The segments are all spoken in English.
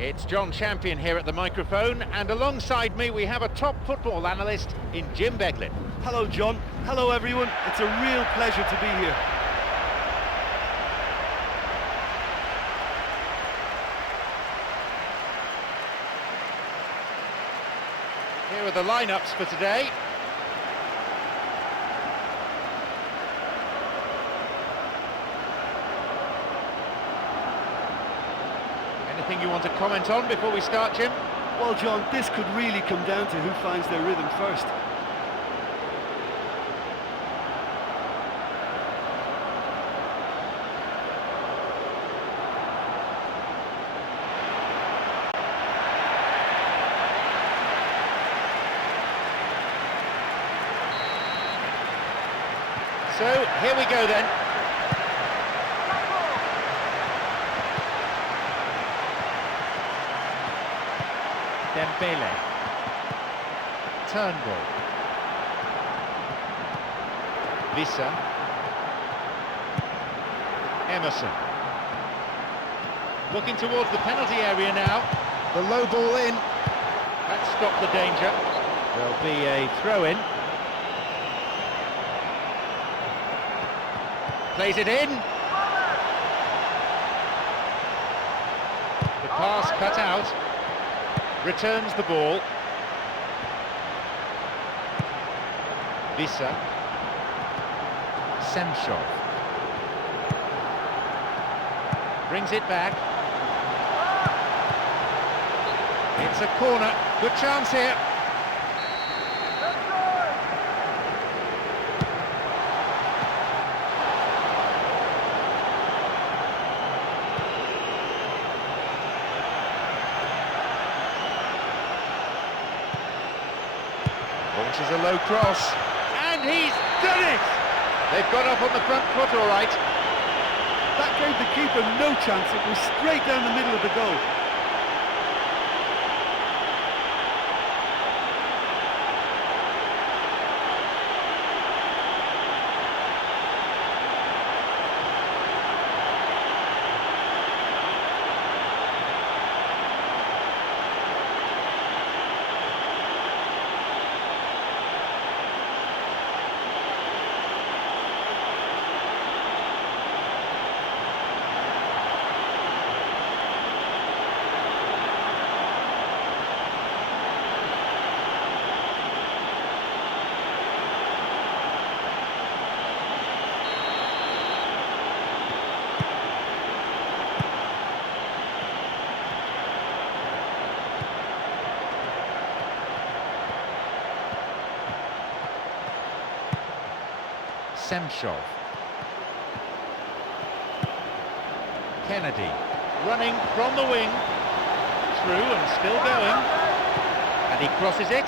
It's John Champion here at the microphone, and alongside me we have a top football analyst in Jim Beglin. Hello John, hello everyone, it's a real pleasure to be here. Here are the lineups for today. Anything you want to comment on before we start, Jim? Well John, this could really come down to who finds their rhythm first. So, here we go then. Dembele. Turnbull. Vissa. Emerson. Looking towards the penalty area now. The low ball in. That stopped the danger. There'll be a throw-in. Plays it in. The pass cut out. Returns the ball. Vissa. Semshov. Brings it back. It's a corner. Good chance here. Launches a low cross, and he's done it! They've got up on the front foot all right. That gave the keeper no chance, it was straight down the middle of the goal. Semshov. Kennedy running from the wing, through and still going, and he crosses it.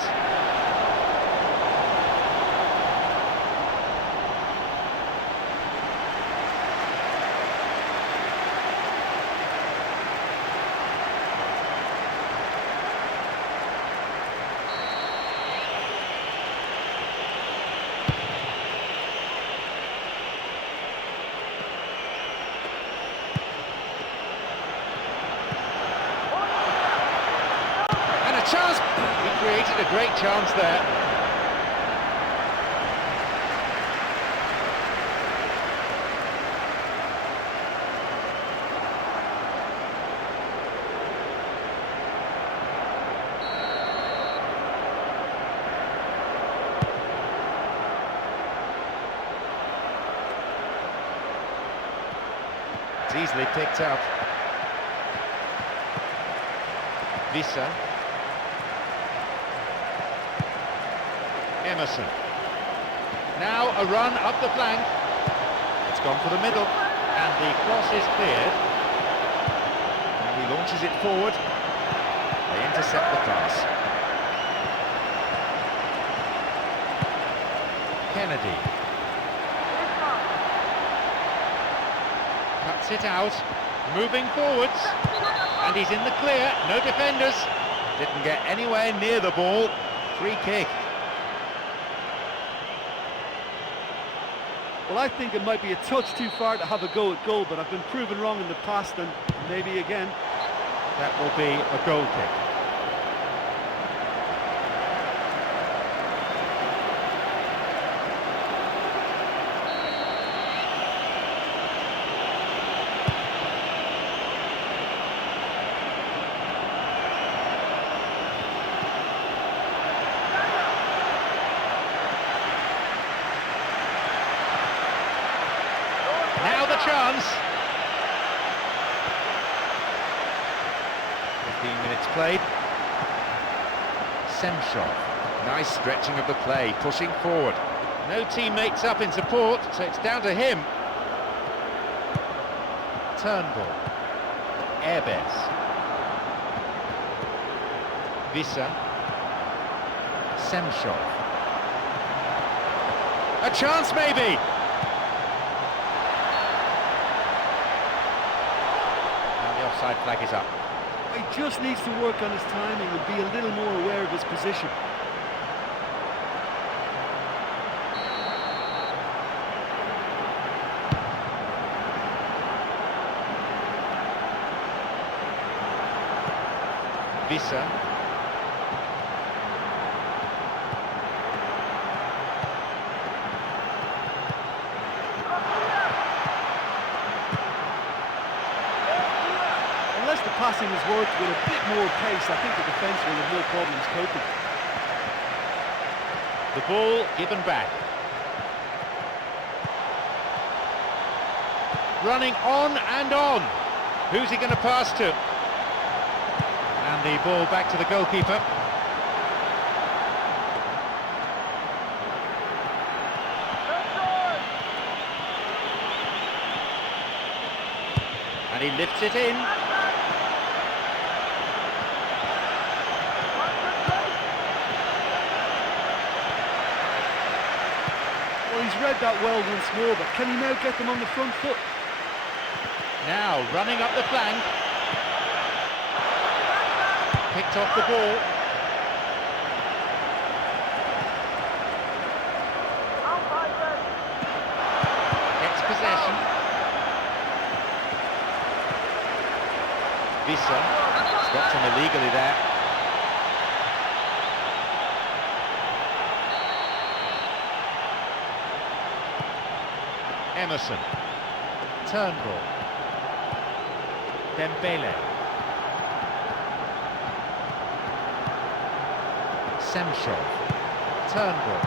Chance! He created a great chance there. It's easily picked up. Vissa. Emerson. Now a run up the flank. It's gone for the middle, and the cross is cleared. And he launches it forward. They intercept the pass. Kennedy. Cuts it out, moving forwards, and he's in the clear. No defenders. Didn't get anywhere near the ball. Free kick. Well, I think it might be a touch too far to have a go at goal, but I've been proven wrong in the past and maybe again. That will be a goal kick. Now the chance. 15 minutes played. Semshov. Nice stretching of the play, pushing forward. No teammates up in support, so it's down to him. Turnbull. Airbes. Vissa. Semshov. A chance maybe! And the offside flag is up. He just needs to work on his timing and be a little more aware of his position. Vissa. Unless the passing has worked with a bit more pace, I think the defence will have no problems coping. The ball given back. Running on and on. Who's he going to pass to? And the ball back to the goalkeeper. And he lifts it in. Well, he's read that well once more, but can he now get them on the front foot? Now running up the flank. Picked off the ball. Gets possession. Vissa. Stopped him illegally there. Emerson. Turnbull. Dembele. Semshov. Turnbull.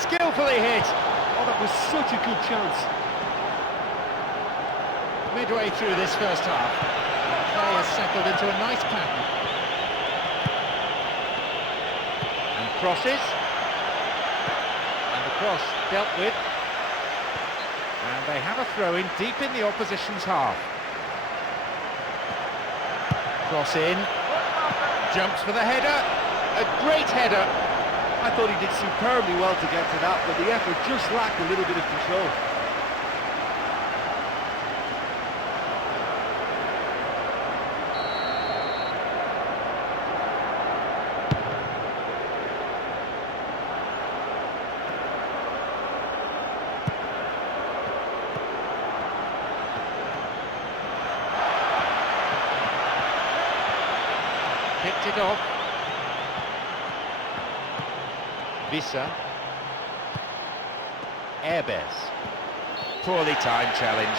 Skillfully hit. Oh, that was such a good chance. Midway through this first half, the play has settled into a nice pattern. And crosses. And the cross dealt with. And they have a throw-in deep in the opposition's half. Cross in, jumps for the header, a great header. I thought he did superbly well to get to that, but the effort just lacked a little bit of control. Picked it off. Vissa. Airbes. Poorly timed challenge.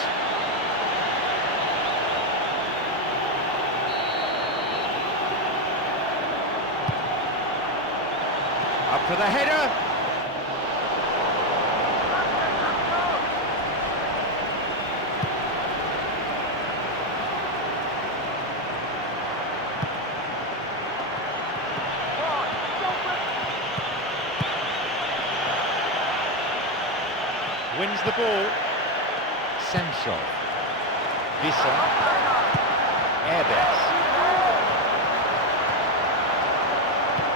Up for the header. Wins the ball. Semshov. Vissa. Airbes.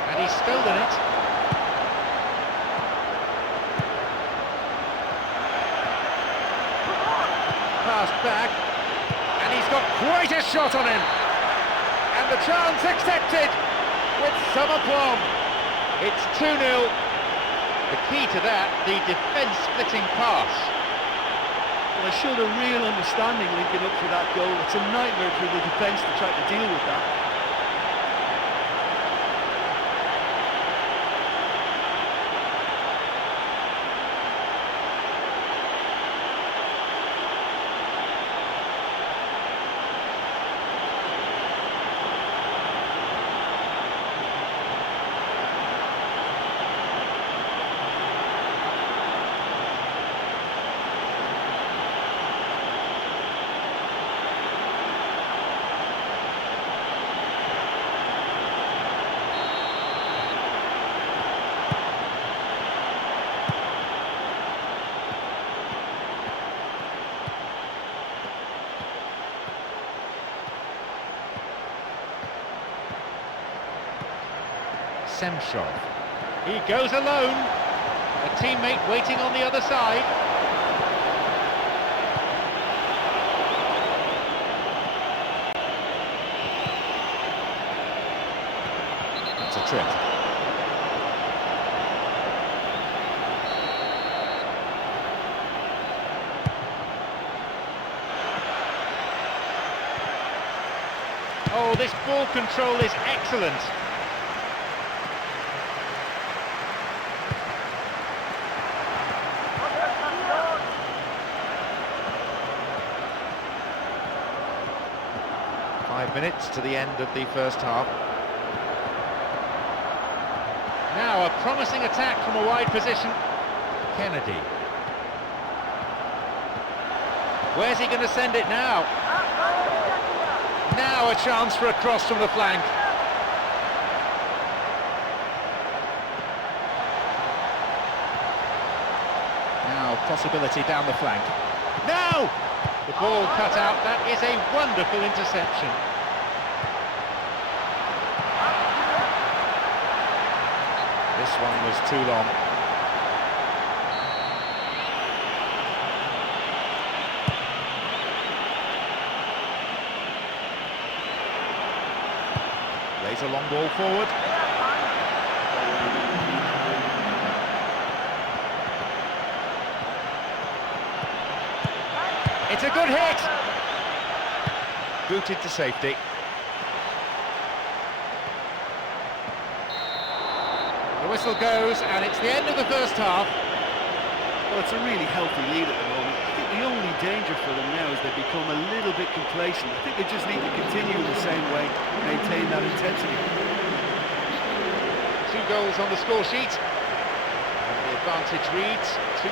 And he's stolen it. Passed back. And he's got quite a shot on him. And the chance accepted with some aplomb. It's 2-0. The key to that, the defence-splitting pass. Well, they showed a real understanding linking up for that goal. It's a nightmare for the defence to try to deal with that. Semshov. He goes alone. A teammate waiting on the other side. That's a trip. Oh, this ball control is excellent. Minutes to the end of the first half. Now a promising attack from a wide position. Kennedy. Where's he going to send it now? Now a chance for a cross from the flank. Now possibility down the flank. Now! The ball cut out. That is a wonderful interception. This one was too long. Lays a long ball forward. It's a good hit! Booted to safety. The whistle goes, and it's the end of the first half. Well, it's a really healthy lead at the moment. I think the only danger for them now is they become a little bit complacent. I think they just need to continue in the same way, maintain that intensity. 2 goals on the score sheet, and the advantage reads 2-0.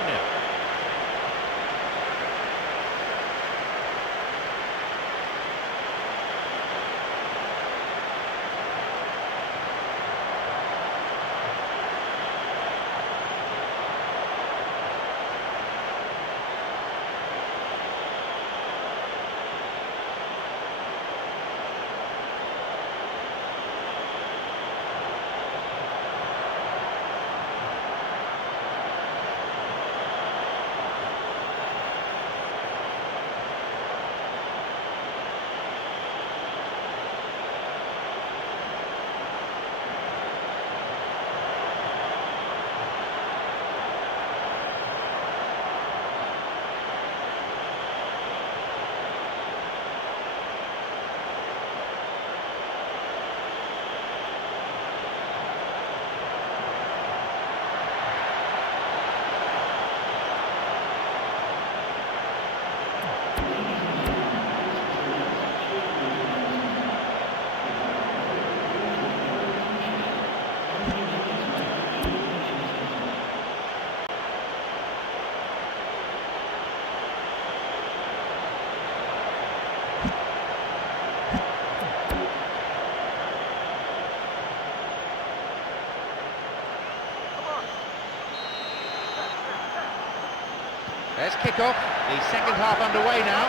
There's kick-off, the second half underway now.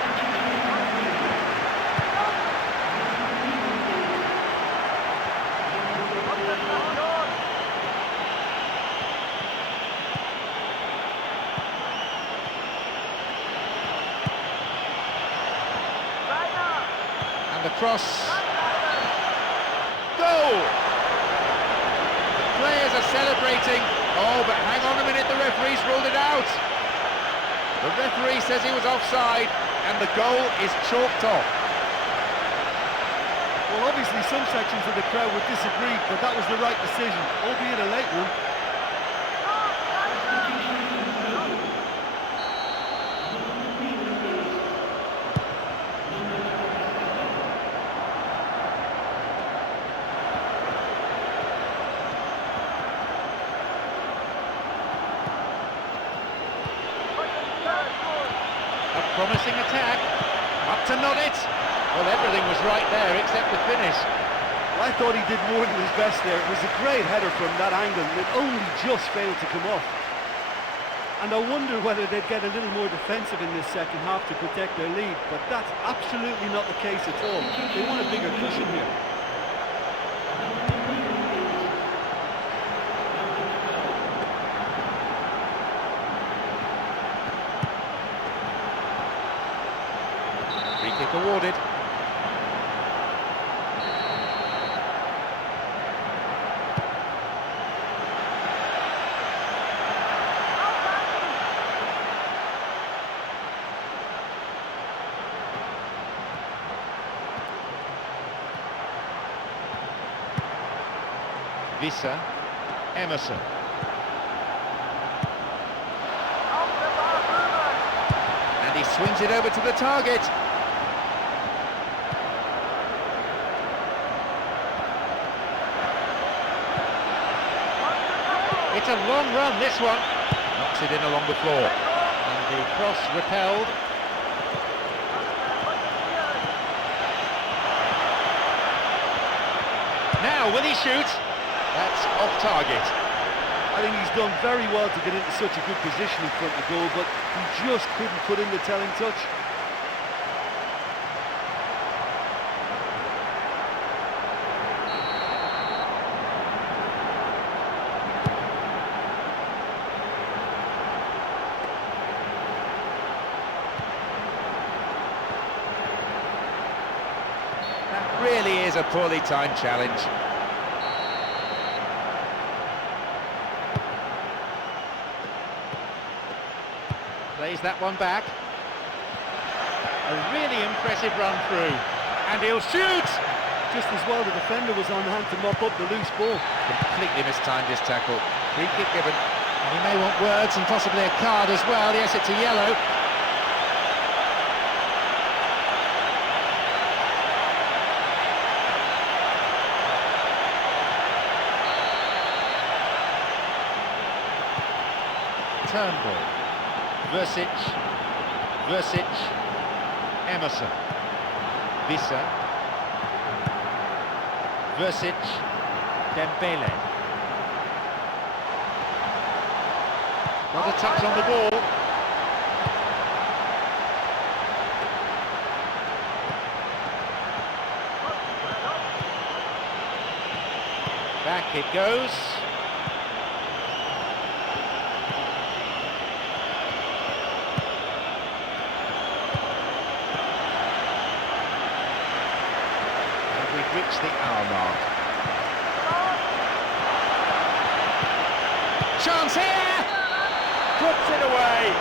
And the cross. Goal! The players are celebrating. Oh, but hang on a minute, the referee's ruled it out. The referee says he was offside, and the goal is chalked off. Well, obviously some sections of the crowd would disagree, but that was the right decision, albeit a late one. A promising attack, up to nod it. Well, everything was right there except the finish. I thought he did more than his best there. It was a great header from that angle, and it only just failed to come off. And I wonder whether they'd get a little more defensive in this second half to protect their lead, but that's absolutely not the case at all. They want a bigger cushion here. Free kick awarded. Visser, Emerson. And he swings it over to the target. It's a long run, this one. Knocks it in along the floor. And the cross repelled. Now, will he shoot? That's off target. I think he's done very well to get into such a good position in front of goal, but he just couldn't put in the telling touch. That really is a poorly timed challenge. Plays that one back. A really impressive run through. And he'll shoot! Just as well the defender was on hand to mop up the loose ball. Completely mistimed his tackle. Free kick given. And he may want words and possibly a card as well. Yes, it's a yellow. Turnbull. Versic, Emerson, Visser, Versic, Dembele. Not a touch on the ball. Back it goes. Reach the hour mark. Chance here! Puts it away.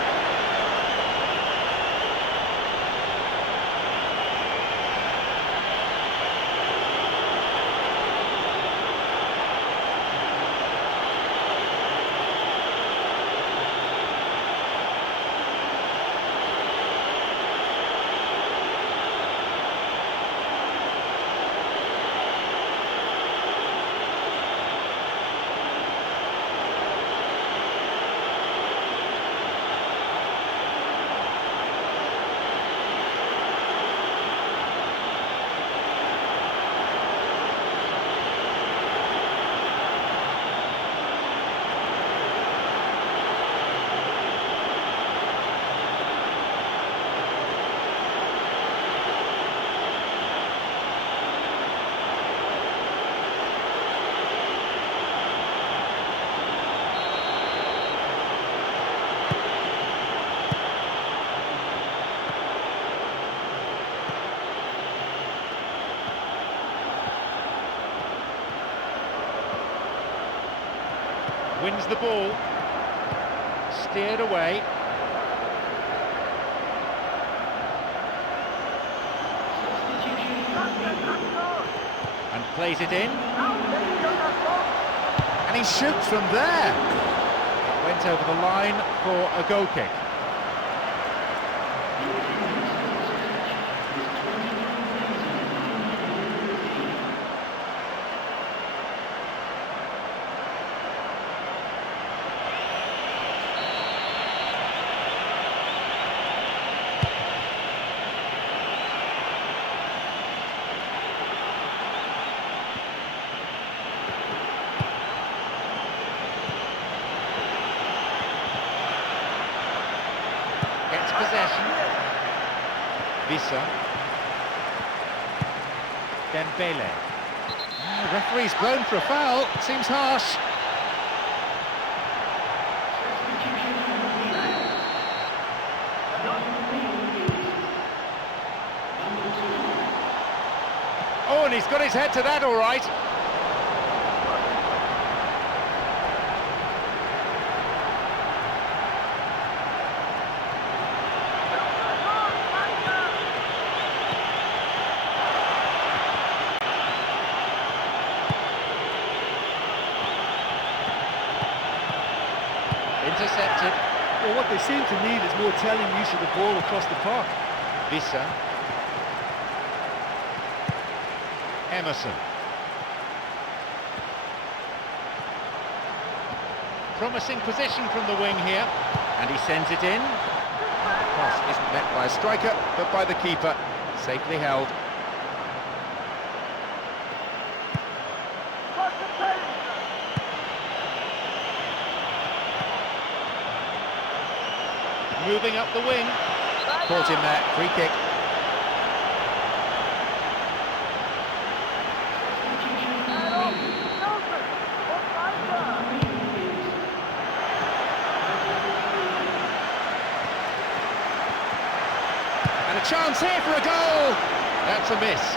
Wins the ball, steered away. plays it in. And he shoots from there. It went over the line for a goal kick. Gets possession. Vissa. Dembele. Referee's blown for a foul. Seems harsh. Oh, and he's got his head to that, all right. Intercepted. Well, what they seem to need is more telling use of the ball across the park. Vissa. Emerson. Promising position from the wing here, and he sends it in. The cross isn't met by a striker, but by the keeper. Safely held. Moving up the wing. Caught him there, free kick. And a chance here for a goal. That's a miss.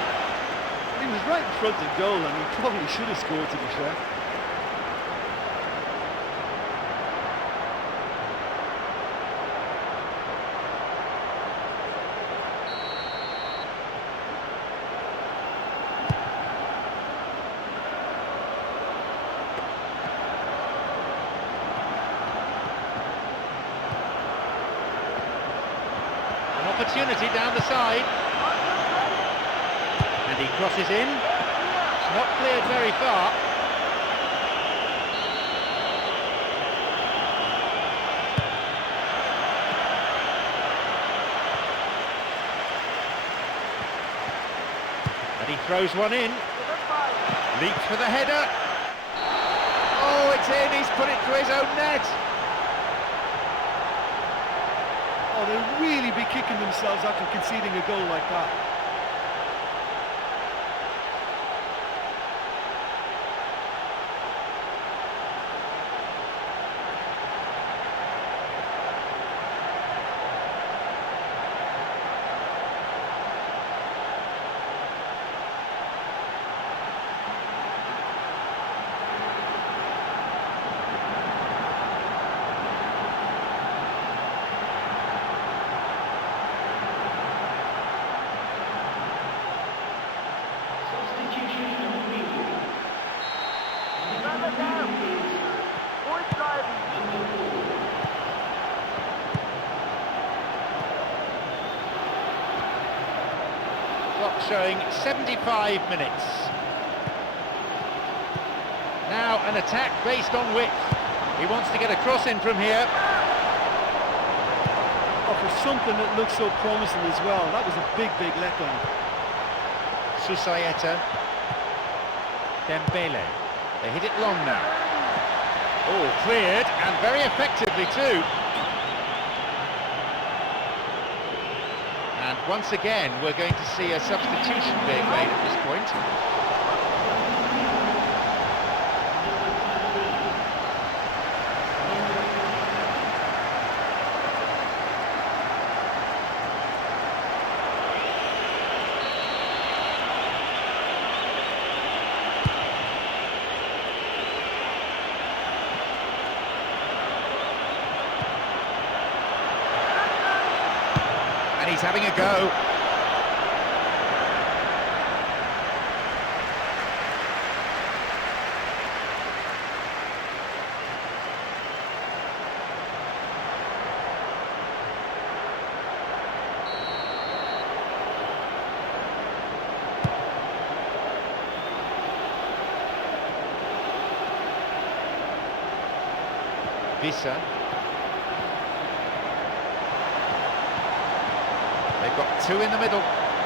He was right in front of goal and he probably should have scored, to be fair. Opportunity down the side, and he crosses in. Not cleared very far. And he throws one in. Leaps for the header. Oh, it's in. He's put it through his own net. Oh, they'll really be kicking themselves after conceding a goal like that. Clock showing 75 minutes. Now an attack based on width. He wants to get a cross in from here. Oh, for something that looks so promising as well. That was a big letdown. Susayeta. Dembele. They hit it long now. Oh, cleared, and very effectively too. And once again, we're going to see a substitution being made at this point. He's having a go. Vissa. They've got two in the middle.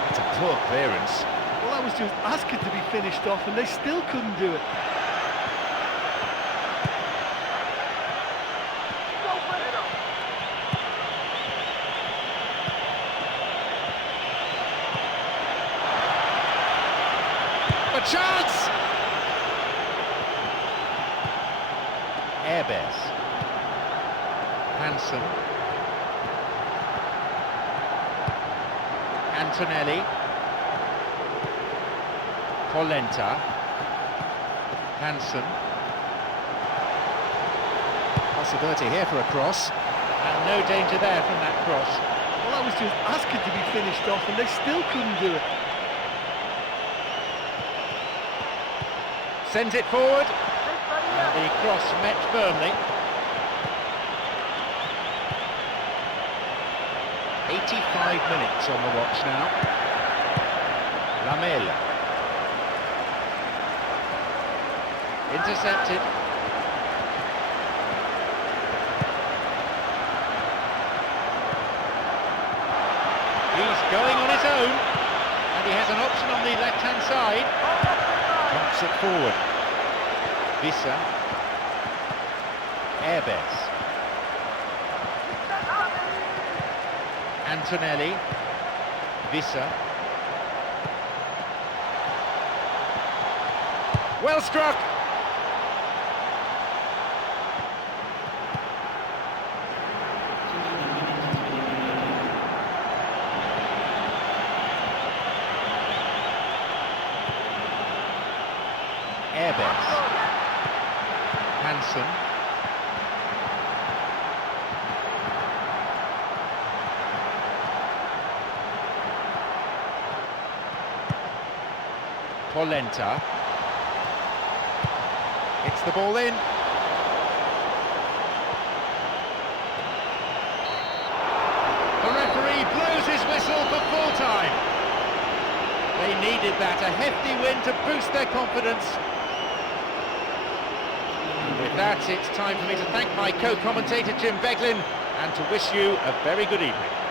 It's a poor clearance. Well, that was just asking to be finished off, and they still couldn't do it. A chance! Airbes. Hansen. Antonelli. Polenta. Hansen. Possibility here for a cross. And no danger there from that cross. Well, that was just asking to be finished off, and they still couldn't do it. Sends it forward. And the cross met firmly. 85 minutes on the watch now. Lamela. Intercepted. He's going on his own, and he has an option on the left-hand side. Drops it forward. Vissa. Airbes. Antonelli. Vissa. Well struck! Airbes. Hansen. Polenta. Hits the ball in. The referee blows his whistle for full time. They needed that, a hefty win to boost their confidence. With that, it's time for me to thank my co-commentator Jim Beglin and to wish you a very good evening.